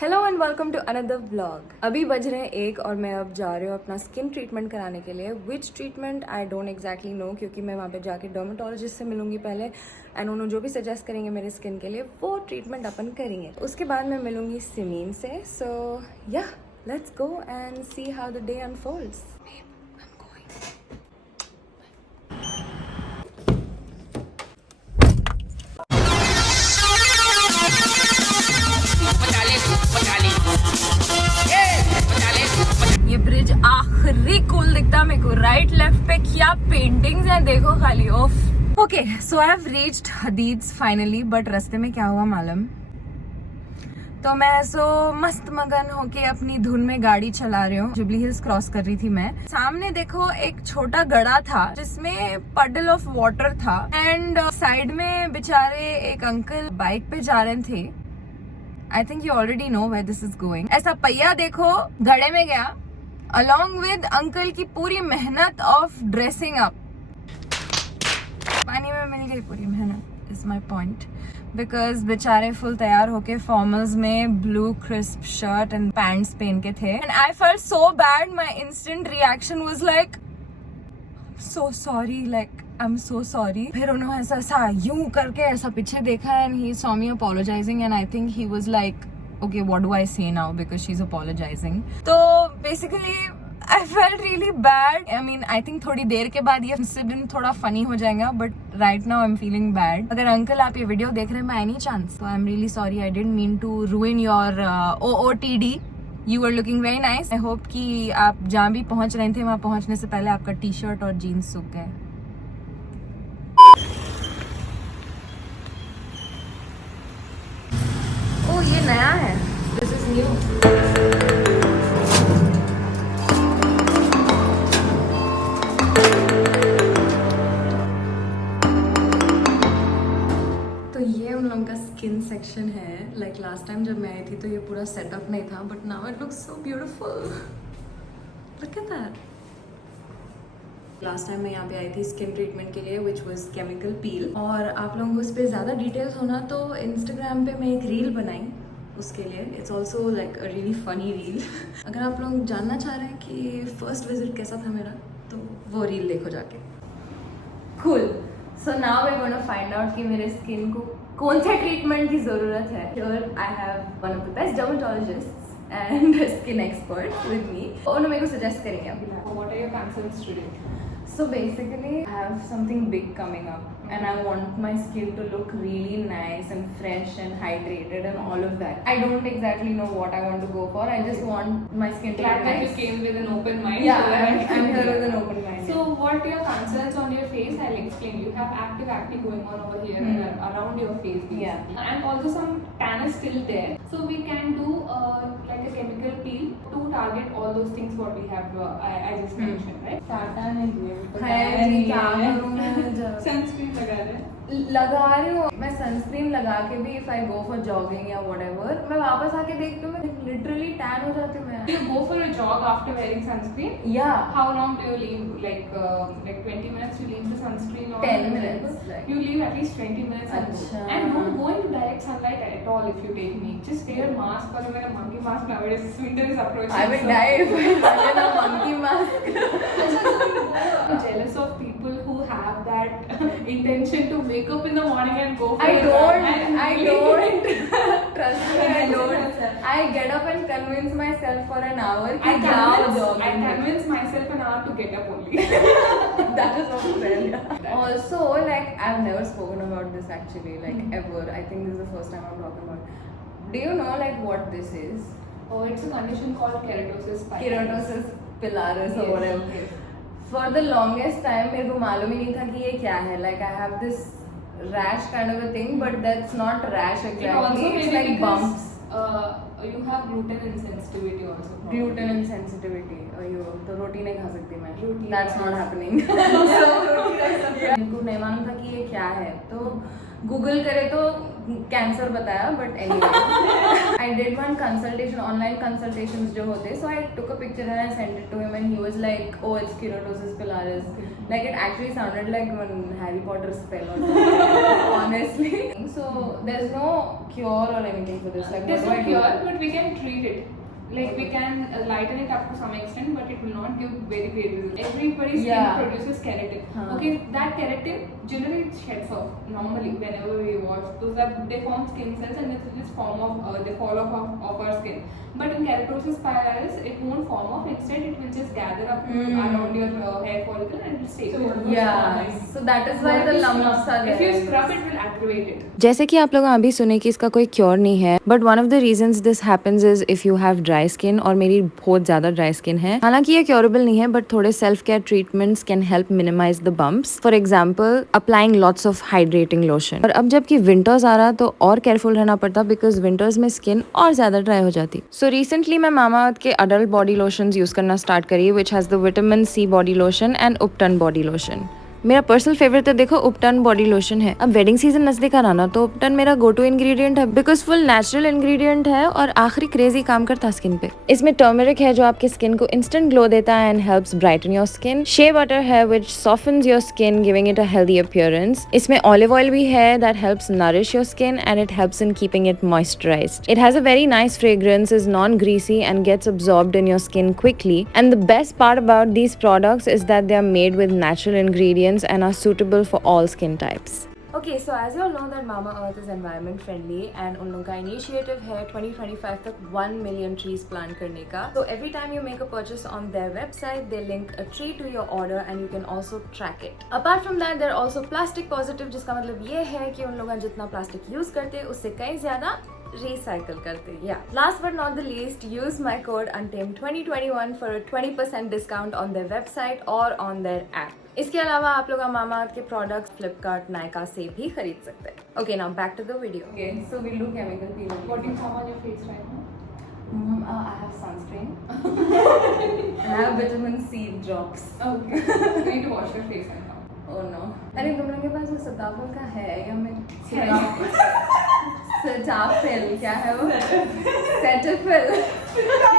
Hello and welcome to another vlog. अभी बज रहे हैं 1 और मैं अब जा रही हूँ अपना स्किन ट्रीटमेंट कराने के लिए। Which treatment I don't exactly know, क्योंकि मैं वहाँ पे जाके डर्मेटोलॉजिस्ट से मिलूंगी पहले एंड उन्होंने जो भी सजेस्ट करेंगे मेरे स्किन के लिए वो ट्रीटमेंट अपन करेंगे। उसके बाद मैं मिलूंगी सिमीन से। सो yeah let's go and see how the day unfolds. ये ब्रिज आखिरी कूल दिखता मेरे को। राइट लेफ्ट पे क्या पेंटिंग्स हैं देखो खाली। ऑफ okay, so I have reached हदीड्स फाइनली। बट रास्ते में क्या हुआ मालूम, तो मैं ऐसो मस्त मगन होके अपनी धुन में गाड़ी चला रही हूँ। जुबली हिल्स क्रॉस कर रही थी मैं। सामने देखो एक छोटा गड़ा था जिसमें पडल ऑफ वाटर था एंड साइड में बेचारे एक अंकल बाइक पे जा रहे थे। I think you already know where this is going. ऐसा पहिया देखो घड़े में गया अलॉन्ग विद अंकल की पूरी मेहनत ऑफ ड्रेसिंग अप। पानी में मिल गई पूरी मेहनत इज माई पॉइंट। बिकॉज बेचारे फुल तैयार होके फॉर्मल्स में blue crisp shirt and pants पहन के थे and I felt so bad. My instant reaction was like so sorry, like I am so sorry. फिर उन्होंने ऐसा यूं करके ऐसा पीछे देखा and he saw me apologising and I think he was like okay, what do I say now because she's apologizing. तो basically I felt really bad. I mean, I think थोड़ी देर के बाद ये इंसिडेंट थोड़ा फनी हो जाएगा, but right now I'm feeling bad. अगर uncle आप ये वीडियो देख रहे हैं by any chance, तो I'm really sorry. I didn't mean to ruin your OOTD. You were looking very nice. I hope कि आप जहाँ भी पहुँच रहे थे वहाँ पहुँचने से पहले आपका टी शर्ट और जीन्स सूख गए। ये नया है, दिस इज न्यू। तो ये उन लोगों का स्किन सेक्शन है। लाइक लास्ट टाइम जब मैं आई थी तो ये पूरा सेटअप नहीं था, but now it looks so beautiful. Look at that. Last time मैं यहाँ पे आई थी स्किन ट्रीटमेंट के लिए विच वॉज केमिकल पील। और आप लोगों को उस पर ज़्यादा डिटेल्स होना तो इंस्टाग्राम पे मैं एक रील बनाई उसके लिए। It's also like a really funny reel. अगर आप लोग जानना चाह रहे हैं कि फर्स्ट विजिट कैसा था मेरा तो वो रील देखो जाके। Cool. So now we gonna find out कि मेरे स्किन को कौन सा ट्रीटमेंट की ज़रूरत है। Here I have one of the best dermatologists and skin expert with me. उन्होंने मेरे को सजेस्ट करेंगे अभी। What are your concerns today? So basically, I have something big coming up and I want my skin to look really nice and fresh and hydrated and all of that. I don't exactly know what I want to go for. I just want my skin to Glad look that you nice. came with an open mind. Yeah, so that- I'm here with an open mind. So what are your concerns on your face? I'll explain. You have active acne going on over here and around your face. Basically. Yeah. And also some tan is still there. So we can do like a chemical peel to target all those things what we have. I just mentioned, right? Tata नहीं है जी, क्या करूं मैं जब Sunscreen लगा रहे हैं. लगा रही हूँ मैं सनस्क्रीन लगा के भी। If I go for jogging या व्हाटएवर, मैं वापस आके देखती हूँ मैं लिटरली टैन हो जाती हूँ मैं। Do you go for a jog after wearing sunscreen? Yeah. How long do you leave? Like 20 minutes you leave the sunscreen on? 10 minutes, like. You leave at least 20 minutes and go. Achha. And don't go into direct sunlight at all if you take me. Just wear mask or wear a monkey mask nowadays. Winter is approaching. I will die if I wear a monkey mask. I'm jealous of people who have that intention to wake up in the morning and go for I a don't. run and I leave. don't. Trust me, I don't. I get up and convince myself for an hour. I कि जाओ convince jogging. myself an hour to get up only. That is also fair. Also, like I've never spoken about this actually, like ever. I think this is the first time I'm talking about. Do you know like what this is? Oh, it's a condition called keratosis pilaris. Keratosis pilaris or Yes, whatever. yes. For the longest time मेरे को मालूम ही नहीं था कि ये क्या है. Like I have this rash kind of a thing, but that's not rash It exactly. also It's maybe like because bumps. You have gluten insensitivity also. probably. Gluten insensitivity. अयो तो रोटी नहीं खा सकती मैं. रोटी That's नहीं not खा happening. So मेरे को नहीं मालूम था कि ये क्या है. तो गूगल करे तो कैंसर बताया, but anyway I did one consultation, online consultations जो होते, so I took a picture and I sent it to him and he was like, oh, it's keratosis pilaris. Like it actually sounded like one Harry Potter spell or something, honestly. So there's no cure or anything for this. Like There's what no do I cure, do? but we can treat it. Like we can lighten it up to some extent, but it will not give very great results. Everybody's skin Yeah. produces keratin. Huh. Okay, that keratin generally it sheds off normally whenever we wash. Those are, they form skin cells and it's form of they fall off our skin. But in keratosis pilaris, it won't form off. Instead, it will just gather up around your hair follicle and it will stay. Yeah, so that is why the lumps are there. If you scrub, it will aggravate it. जैसे कि आप लोग अभी सुने कि इसका कोई cure नहीं है, but one of the reasons this happens is if you have dry skin, और मेरी बहुत ज्यादा ड्राई स्किन है। हालांकि ये क्योरेबल नहीं है, बट थोड़े self care treatments can help minimize the bumps. For example applying lots of hydrating lotion. और अब जबकि विंटर्स आ रहा तो और केयरफुल रहना पड़ता, बिकॉज विंटर्स में स्किन और ज्यादा ड्राई हो जाती। सो रिसेंटली मैं मामाअर्थ के अडल्ट बॉडी लोशन यूज करना स्टार्ट करी, which has the vitamin C body lotion and ubtan body lotion. मेरा पर्सनल फेवरेट तो देखो उपटन बॉडी लोशन है। अब वेडिंग सीजन नजदीक आ रहा ना, तो उपटन मेरा गो टू इंग्रेडिएंट है, बिकॉज फुल नेचुरल इंग्रेडिएंट है और आखिरी क्रेजी काम करता स्किन पे। इसमें टर्मरिक है जो आपके स्किन को इंस्टेंट ग्लो देता है and helps brighten your skin. Shea butter है which softens your skin giving it a healthy appearance. इसमें ऑलिव ऑयल भी है that helps nourish your skin and it helps in keeping it moisturised. It has a very nice fragrance, is non greasy and gets absorbed in your skin quickly. And the best part about these products is that they are made with natural ingredients and are suitable for all skin types. Okay, so as you all know that Mamaearth is environment friendly and उन लोगों का initiative है 2025 तक 1 million trees plant करने का. So every time you make a purchase on their website, they link a tree to your order and you can also track it. Apart from that, they're also plastic positive, जिसका मतलब ये है कि उन लोग जितना plastic use करते हैं उससे कहीं ज्यादा recycle करते हैं. Yeah. Last but not the least, use my code UNTAMED2021 for a 20% discount on their website or on their app. इसके अलावा आप लोग मामाअर्थ के प्रोडक्ट्स फ्लिपकार्ट, नायका से भी खरीद सकते हैं. Okay, now back to the video. Okay, so we'll do chemical peeling. What do you have on your face right now? I have sunscreen. And I have vitamin C drops. Okay. You need to wash your face right now. Oh no. अरे तुम लोगों के पास वो सताफल का है या मैं सताफल क्या है वो? Cetaphil. I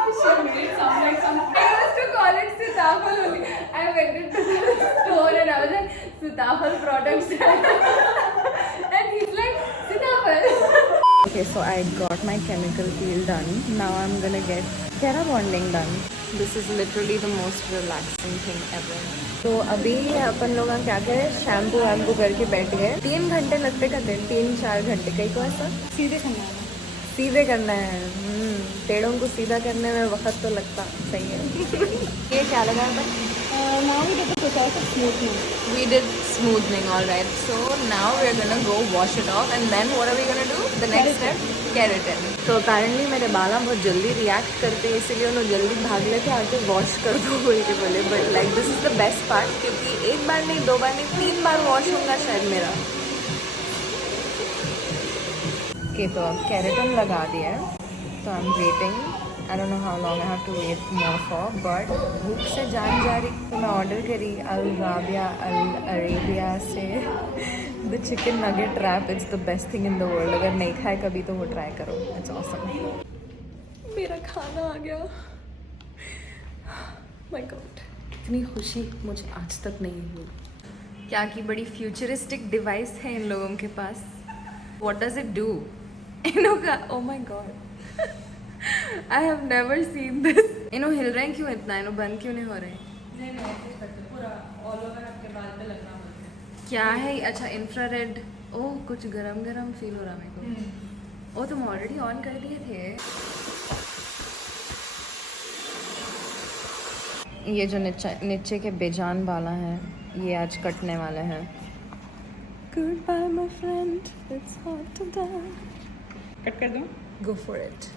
used to call it Sitafal only. I went into the store and I was like, Sitafal products. And he's like, Sitafal. Okay, so I got my chemical peel done. Now I'm gonna get Kera bonding done. This is literally the most relaxing thing ever. तो अभी अपन लोग क्या करें, shampoo वैम्पू करके बैठ गए. 3 घंटे लगते करते, 3-4 घंटे कहीं को ऐसा सीधे करना है. सीधे करना है. पेड़ों को सीधा करने में वक्त तो लगता. सही है. ये क्या लगा है? Now we get the process of smoothing. We did smoothing, all right. So now we're gonna go wash it off, and then what are we gonna do? The next step, keratin. So apparently मेरे बाल बहुत जल्दी react करते हैं, इसीलिए उन्होंने जल्दी भाग लेते आके वॉश कर दो बोल के बोले. But like this is the best part, क्योंकि 1 बार नहीं, 2 बार नहीं, 3 बार वॉश होगा शायद मेरा. ओके, तो अब केराटिन लगा दिया है, तो I am waiting. I don't know how long I have to wait more for, but भूख से जान जा रही, तो मैं ऑर्डर करी अल राबिया अल अरेबिया से the chicken nugget wrap. It's the best thing in the world. अगर नहीं खाए कभी तो वो ट्राई करो, इट्स ऑसम. मेरा खाना आ गया. माय गॉड, इतनी खुशी मुझे आज तक नहीं हुई. क्या की बड़ी फ्यूचरिस्टिक डिवाइस है इन लोगों के पास. What does it do? Eno का, oh my God, I have never seen this. Eno हिल रहे हैं क्यों इतना? इनो बंद क्यों नहीं हो रहे? पूरा all over आपके बाल पे लगना होता है. क्या है? अच्छा, इंफ्रारेड. ओह, कुछ गरम गरम फील हो रहा मेरे को. ओह, तुम ऑलरेडी ऑन कर दिए थे. ये जो नीचे के बेजान बाला हैं, ये आज कटने वाले हैं. Goodbye my friend, it's hard to die. Cut कर दूँ? Go for it.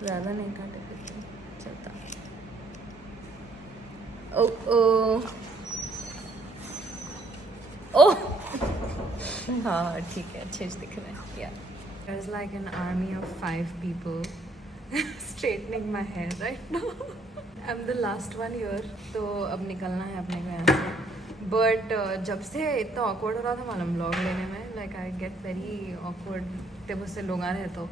ज़्यादा नहीं काटे करते चलता. ओ हाँ ठीक है, अच्छे से दिख रहे हैं. Yeah. There's like an army of 5 people straightening my hair right now. I'm the last one here. तो अब निकलना है अपने को यहाँ से. बट जब से इतना ऑकवर्ड हो रहा था मालूम ब्लॉग लेने में, like I get very awkward, जब उससे लोग आ रहे तो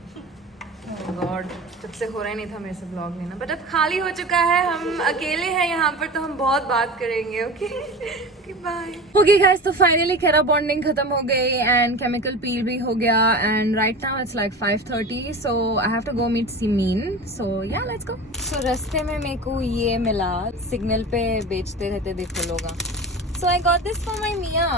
गॉड, जब से हो रहा ही नहीं था मेरे से ब्लॉग लेना, बट अब खाली हो चुका है, हम अकेले हैं यहाँ पर तो हम बहुत बात करेंगे। Okay bye. ओके गाइस, तो फाइनली केरा बॉन्डिंग खत्म हो गई एंड केमिकल पील भी हो गया and right now it's like 5:30, so I have to go meet Simeen, so yeah let's गो। सो रास्ते में मेरे को ये मिला, सिग्नल पे बेचते रहते देखो लोग, so I got this for my मिया।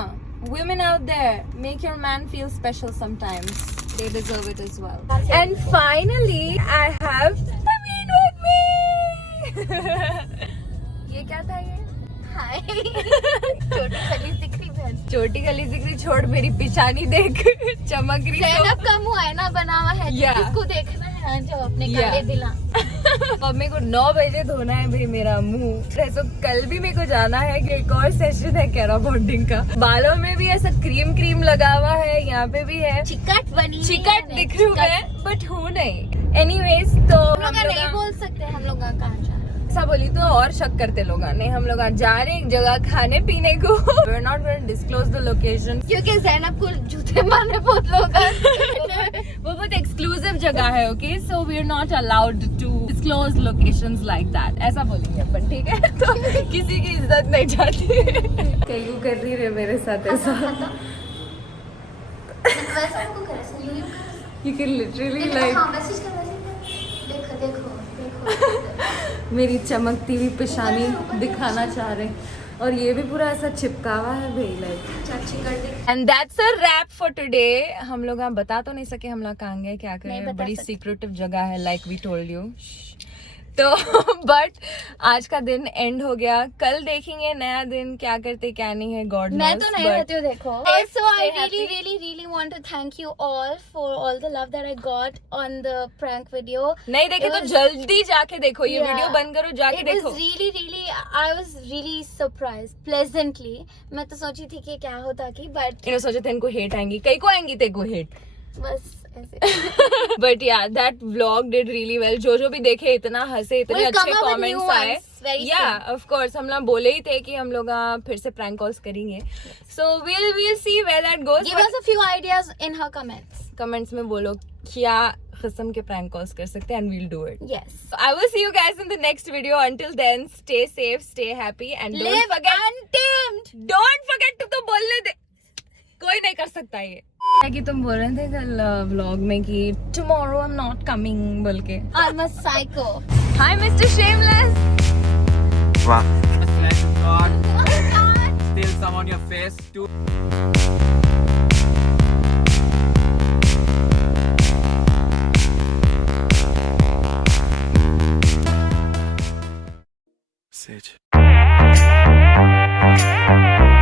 Women out there, make your man feel special sometimes. They deserve it as well. And finally, I have Amin with me. ये क्या था ये? हाय छोटी गली दिख रही बहन, छोटी गली जिक्री छोड़, मेरी पिछानी देख चमक रही। सेटअप का मुंह है ना बना हुआ है, Yeah. इसको देखना है जो अपने Yeah. काले दिला। अब मेरे को 9 बजे धोना है भाई मेरा मुंह। तो कल भी मेरे को जाना है कि एक और सेशन है केरा बॉन्डिंग का। बालों में भी ऐसा क्रीम लगा हुआ है, यहाँ पे भी है, चिकट बनी चिकट दिख रही हूँ मैं, बट हूँ नहीं। एनीवेज तो हम लोग नहीं बोल सकते हम लोग कहाँ जा रहे हैं। ऐसा बोली तो और शक करते लोग। नहीं, हम लोग जा रहे हैं एक जगह खाने पीने को। We're not going to disclose the location. क्योंकि जैनब को जूते मारने बहुत लोग वो बहुत एक्सक्लूसिव जगह है, okay, so we are not allowed to disclose locations like that, ऐसा बोलेंगे अपन, ठीक है? तो किसी की इज्जत नहीं जाती। कहीं कर रही है मेरे साथ ऐसा। वैसा उनको करे सो यूं You can literally कर like हां मैसेज कर देखो देखो देखो मेरी चमकती हुई पेशानी दिखाना चाह रहे हैं, और ये भी पूरा ऐसा चिपका हुआ है भाई, लाइक चाची कर दे। And that's a wrap for today. हम लोग बता तो नहीं सके हम लोग कहाँ गए, क्या नहीं करें, बता बड़ी सकते। सीक्रेटिव जगह है, लाइक वी टोल्ड यू। तो बट आज का दिन एंड हो गया, कल देखेंगे नया दिन, क्या करते क्या नहीं है, गॉड नोस। मैं तो नहीं रहती हूँ देखो। Also, I happy. really want to thank you all for all the love that I got on the prank video. नहीं देखे It तो was- जल्दी जाके देखो, ये Yeah. वीडियो बंद करो, जाके It देखो। was really, I was really surprised, pleasantly. मैं तो सोची थी कि क्या होता कि but इन्होंने सोचे थे इनको हेट आएंगी, कई को आएंगी तेरे को हेट। बस ऐसे। बट या that vlog did really well, जो भी देखे इतना हंसे, इतने We'll अच्छे come up with comments new आए। ones very या soon. ऑफ कोर्स हम लोग बोले ही थे कि हम लोग फिर से प्रैंक कॉल्स करेंगे, सो we'll see where that goes. Give us a few ideas in her comments. Comments में बोलो क्या किस्म के प्रैंक कॉल्स कर सकते हैं, and we'll do it. Yes. So I will see you guys in the next video. Until then, stay safe, stay happy, and Live don't forget. untamed. Don't forget to बोलने दे, कोई नहीं कर सकता ये। कि तुम बोल रहे थे कल व्लॉग में कि tomorrow I'm not coming बोल के। I'm a psycho. Hi Mr. Shameless. Wow. Flash of God. Oh my God. Still some on your face too.